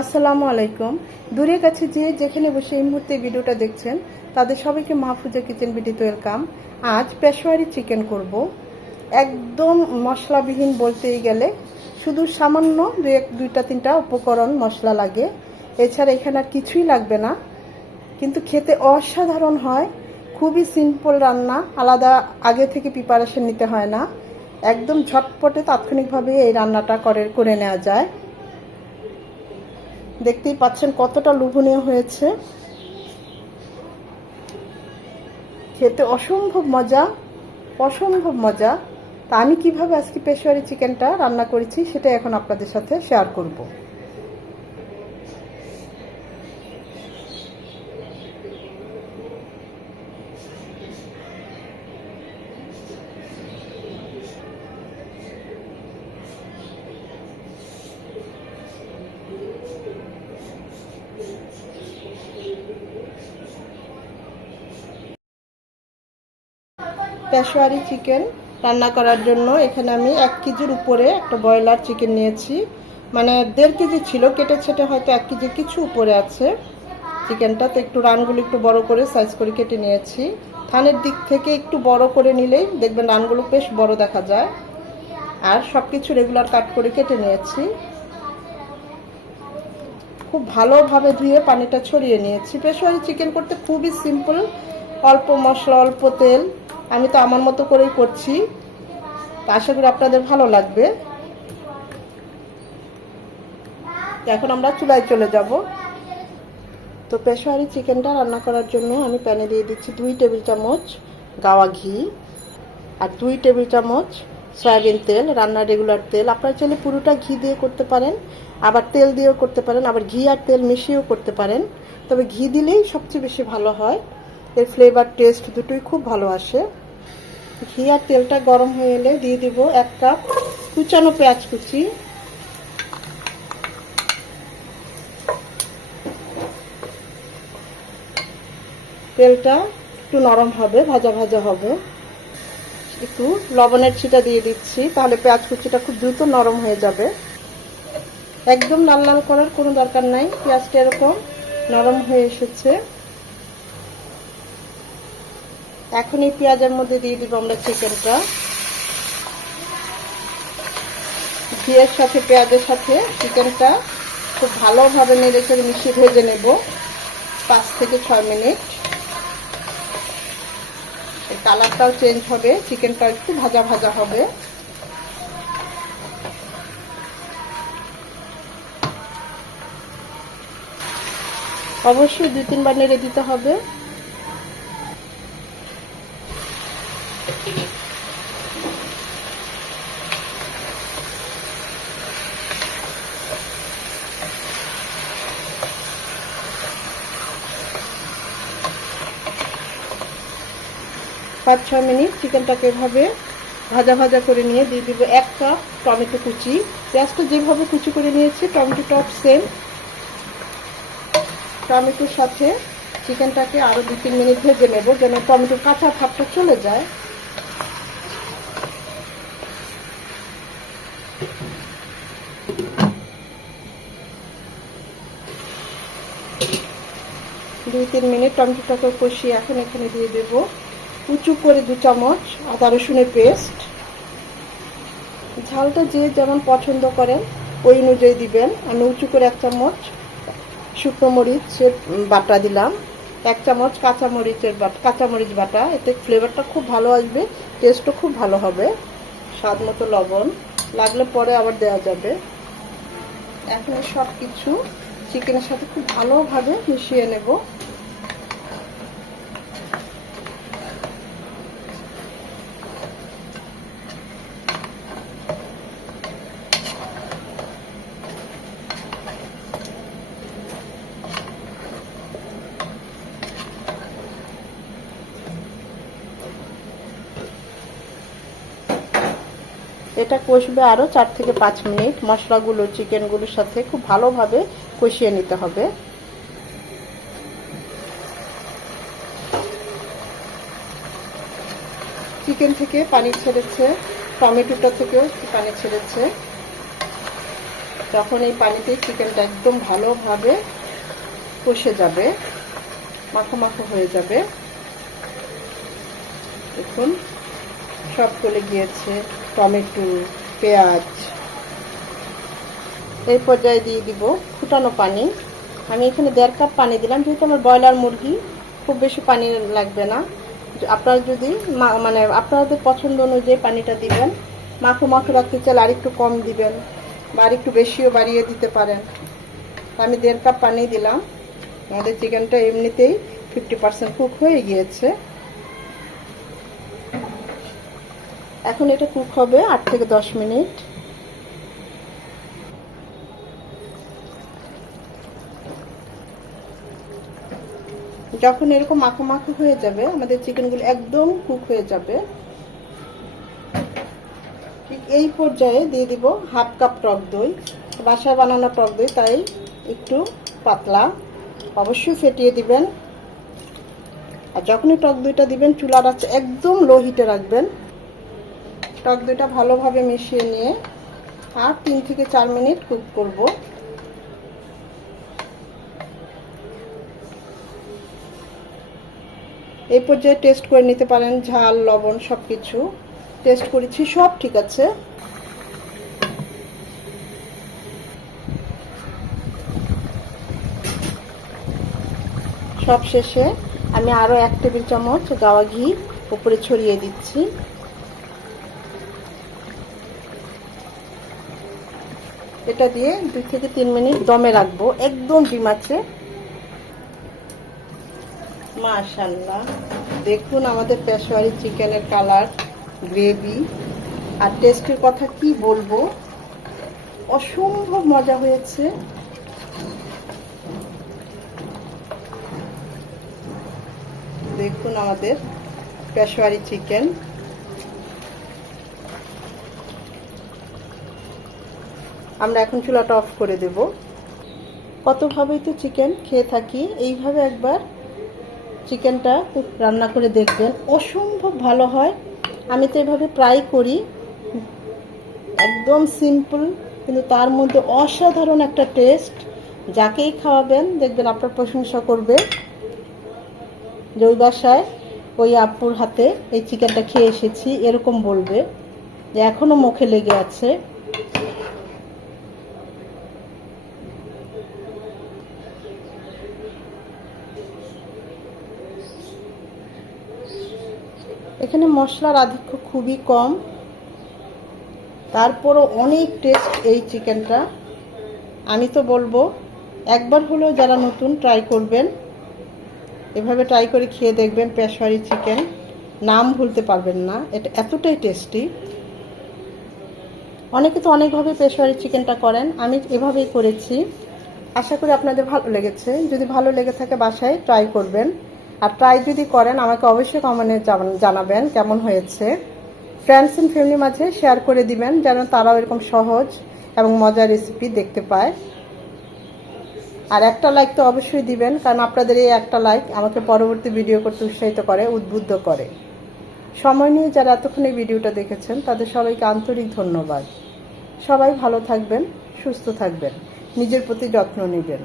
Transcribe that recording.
আসসালামু আলাইকুম। দূরে কাছে যে যেখানে বসে এই মুহূর্তে ভিডিওটা দেখছেন তাদের সবাইকে মাহফুজা কিচেন ভিডিওতে ওয়েলকাম। আজ পেশোয়ারি চিকেন করব। একদম মশলাবিহীন বলতেই গেলে শুধু সামান্য দুইটা তিনটা উপকরণ মশলা লাগে, এছাড়া এখানে আর কিছুই লাগবে না, কিন্তু খেতে অসাধারণ হয়। খুবই সিম্পল রান্না, আলাদা আগে থেকে প্রিপারেশন নিতে হয় না, একদম ঝটপটে তাৎক্ষণিকভাবে এই রান্নাটা করে নেওয়া যায়। দেখতেই পাচ্ছেন কতটা লোভনীয় হয়েছে, খেতে অসম্ভব মজা, অসম্ভব মজা। তা আমি কিভাবে আজকে পেশোয়ারি চিকেনটা রান্না করেছি সেটা এখন আপনাদের সাথে শেয়ার করব। পেশোয়ারি চিকেন রান্না করার জন্য এখানে আমি 1 কেজির উপরে একটা ব্রয়লার চিকেন নিয়েছি, মানে 1.5 কেজি ছিল, কেটে ছেটে হয়তো 1 কেজির কিছু উপরে আছে চিকেনটা। তো একটু রানগুলো একটু বড় করে সাইজ করে কেটে নিয়েছি। থানের দিক থেকে একটু বড় করে নিলেই দেখবেন রানগুলো বেশ বড় দেখা যায়। আর সব কিছু রেগুলার কাট করে কেটে নিয়েছি। খুব ভালোভাবে ধুয়ে পানিটা ছড়িয়ে নিয়েছি। পেশোয়ারি চিকেন করতে খুবই সিম্পল, অল্প মশলা অল্প তেল। আমি তো আমার মতো করেই করছি, আশা করি আপনাদের ভালো লাগবে। এখন আমরা চুলায় চলে যাব। তো পেশোয়ারি চিকেনটা রান্না করার জন্য আমি প্যানে দিয়ে দিচ্ছি 2 টেবিল চামচ গাওয়া ঘি আর 2 টেবিল চামচ সয়াবিন তেল, রান্নার রেগুলার তেল। আপনারা চাইলে পুরোটা ঘি দিয়ে করতে পারেন, আবার তেল দিয়েও করতে পারেন, আবার ঘি আর তেল মিশিয়েও করতে পারেন। তবে ঘি দিলেই সবচেয়ে বেশি ভালো হয়, এর ফ্লেভার টেস্ট দুটোই খুব ভালো আসে। ঘি আর তেলটা গরম হয়ে এলে দিয়ে দিব 1 কাপ কুচানো পেঁয়াজ কুচি, তেলটা একটু নরম হবে, ভাজা ভাজা হবে। একটু লবণের ছিটা দিয়ে দিচ্ছি, তাহলে পেঁয়াজ কুচিটা খুব দ্রুত নরম হয়ে যাবে। একদম লাল লাল করার কোনো দরকার নাই, পেঁয়াজটা এরকম নরম হয়ে এসেছে। এখন এই পেঁয়াজের মধ্যে দিয়ে দিব আমরা চিকেনটা। ঘিয়ের সাথে পেঁয়াজের সাথে চিকেনটা খুব ভালোভাবে নেড়ে চেড়ে মিশিয়ে ভেজে নেব 5 থেকে 6 মিনিট। কালারটাও চেঞ্জ হবে, চিকেনটা একটু ভাজা ভাজা হবে। অবশ্যই 2-3 বার নেড়ে দিতে হবে। পাঁচ 6 মিনিট চিকেনটাকে এভাবে ভাজা ভাজা করে নিয়ে দিয়ে দিব 1 কাপ টমেটো কুচি। পেঁয়াজটা যেভাবে কুচি করে নিয়েছি টমেটোটাও সেম। টমেটোর সাথে চিকেনটাকে আরও 2-3 মিনিট ভেজে নেব, যেন টমেটোর কাঁচা ভাবটা চলে যায়। দুই 3 মিনিট টমেটোটাকে কষিয়ে এখন এখানে দিয়ে দেব উঁচু করে 2 চামচ আদা রসুনের পেস্ট। ঝালটা যে যেমন পছন্দ করেন ওই অনুযায়ী দিবেন। আমি উঁচু করে 1 চামচ শুকনো মরিচের বাটা দিলাম, 1 চামচ কাঁচামরিচ বাটা। এতে ফ্লেভারটা খুব ভালো আসবে, টেস্টও খুব ভালো হবে। স্বাদ মতো লবণ, লাগলে পরে আবার দেওয়া যাবে। এখন সব কিছু চিকেনের সাথে খুব ভালোভাবে মিশিয়ে নেব। এটা কষবে আরও 4 থেকে 5 মিনিট। মশলাগুলো চিকেনগুলোর সাথে খুব ভালোভাবে কষিয়ে নিতে হবে। চিকেন থেকে পানি ছেড়েছে, টমেটোটা থেকেও পানি ছেড়েছে। তখন এই পানিতে চিকেনটা একদম ভালোভাবে কষে যাবে, মাখো মাখো হয়ে যাবে। দেখুন সব গলে গিয়েছে, টমেটো, পেঁয়াজ। এই পর্যায়ে দিয়ে দিব ফুটানো পানি। আমি এখানে 1.5 কাপ পানি দিলাম, যেহেতু আমার ব্রয়লার মুরগি, খুব বেশি পানি লাগবে না। আপনারা যদি মানে আপনাদের পছন্দ অনুযায়ী পানিটা দিবেন। মাখো মাখো রাখতে চাইলে আর একটু কম দিবেন বা আর একটু বেশিও বাড়িয়ে দিতে পারেন। আমি 1.5 কাপ পানি দিলাম। আমাদের চিকেনটা এমনিতেই 50% কুক হয়ে গিয়েছে। এখন এটা কুক হবে 8 থেকে 10 মিনিট। যখন এরকম মাখো মাখো হয়ে যাবে, আমাদের চিকেনগুলো একদম কুক হয়ে যাবে। ঠিক এই পর্যায়ে দিয়ে দিব 1/2 কাপ টক দই। বাসায় বানানো টক দই, তাই একটু পাতলা, অবশ্যই ফেটিয়ে দিবেন। আর যখনই টক দইটা দিবেন চুলার আঁচ একদম লো হিটে রাখবেন। টক দইটা ভালোভাবে মিশিয়ে নিয়ে আর 3 থেকে 4 মিনিট কুক করব। এই পর্যায়ে টেস্ট করে নিতে পারেন, ঝাল, লবণ সবকিছু টেস্ট করেছি, সব ঠিক আছে। সব শেষে আমি আরো 1 টেবিল চামচ গাওয়া ঘি উপরে ছড়িয়ে দিচ্ছি। এটা দিয়ে 2 থেকে 3 মিনিট দমে রাখবো, একদম ডিম আছে। মাশাআল্লাহ, দেখুন আমাদের পেশোয়ারি চিকেনের কালার, গ্রেভি আর টেস্টের কথা কি বলবো, অসম্ভব মজা হয়েছে। দেখুন আমাদের পেশোয়ারি চিকেন। আমরা এখন চুলাটা অফ করে দেব। কতভাবেই তো চিকেন খেয়ে থাকি, এইভাবে একবার চিকেনটা রান্না করে দেখবেন, অসম্ভব ভালো হয়। আমি তো এভাবে প্রায় করি, একদম সিম্পল, কিন্তু তার মধ্যে অসাধারণ একটা টেস্ট। যাকেই খাওয়াবেন দেখবেন আপনার প্রশংসা করবে, যে ওই বাসায় ওই আপুর হাতে এই চিকেনটা খেয়ে এসেছি, এরকম বলবে যে এখনো মুখে লেগে আছে। এখানে মশলার আধিক্য খুবই কম, তারপরও অনেক টেস্ট এই চিকেনটা। আমি তো বলবো একবার হলেও যারা নতুন ট্রাই করবেন, এভাবে ট্রাই করে খেয়ে দেখবেন পেশোয়ারি চিকেন, নাম ভুলতে পারবেন না, এটা এতটাই টেস্টি। অনেকে তো অনেকভাবে পেশোয়ারি চিকেনটা করেন, আমি এভাবেই করেছি। আশা করি আপনাদের ভালো লেগেছে। যদি ভালো লেগে থাকে বাসায় ট্রাই করবেন, আর ট্রাই যদি করেন আমাকে অবশ্যই কমেন্টে জানাবেন কেমন হয়েছে। ফ্রেন্ডস এন্ড ফ্যামিলির মাঝে শেয়ার করে দিবেন, যেন তারাও এরকম সহজ এবং মজার রেসিপি দেখতে পায়। আর একটা লাইক তো অবশ্যই দিবেন, কারণ আপনাদের এই একটা লাইক আমাকে পরবর্তী ভিডিও করতে উৎসাহিত করে, উদ্বুদ্ধ করে। সময় নিয়ে যারা এতক্ষণ এই ভিডিওটা দেখেছেন তাদের সবাইকে আন্তরিক ধন্যবাদ। সবাই ভালো থাকবেন, সুস্থ থাকবেন, নিজের প্রতি যত্ন নেবেন।